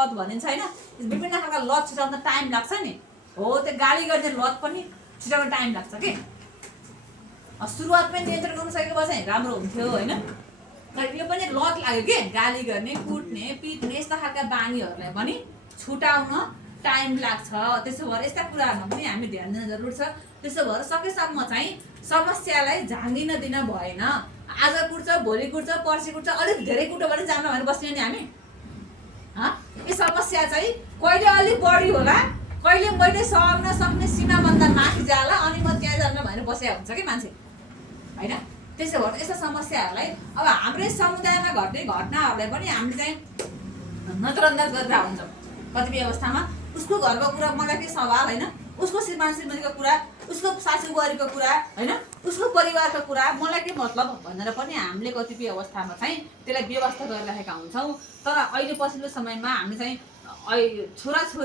लत भनिन्छ होइन, विभिन्न खालका लत छुटाउन टाइम लाग्छ नि। हो, त्यो गाली गर्ने लत पनि छुटाउन टाइम लाग्छ कि। सुरुवातमै नियन्त्रण गर्न सकेको भए चाहिँ राम्रो हुन्थ्यो होइन। तर यो पनि लत लाग्यो कि, गाली गर्ने, कुट्ने, पिट्ने यस्ता खालका बानीहरूलाई पनि छुटाउन टाइम लाग्छ। त्यसो भएर यस्ता कुराहरूमा पनि हामी ध्यान दिन जरुरी छ। त्यसो भएर सकेसम्म चाहिँ समस्यालाई झाँगिन दिन भएन। आज कुट्छ, भोलि कुट्छ, पर्सि कुट्छ, अलिक धेरै कुट्यो भने जान्न भनेर बस्ने नि हामी। यो समस्या चाहिँ कहिले अलिक बढी होला, कहिले मैले सहन सक्ने सीमाभन्दा माथि जाला, अनि म त्यहाँ जान्न भनेर बसेको हुन्छ कि मान्छे होइन। त्यसो भएर यस्ता समस्याहरूलाई अब हाम्रै समुदायमा घट्ने घटनाहरूलाई पनि हामीले चाहिँ नजरअन्दाज गरेर हुन्छौँ। कतिपय अवस्थामा उसको घरको कुरा मलाई के सवाल होइन, उसको श्रीमान श्रीमतीको कुरा, उसको सासू बुहारीको कुरा होइन, उसको परिवारको कुरा मलाई के मतलब भनेर पनि हामीले कतिपय अवस्थामा चाहिँ त्यसलाई व्यवस्था गरिराखेका हुन्छौँ। तर अहिले पछिल्लो समयमा हामी चाहिँ छोराछोरी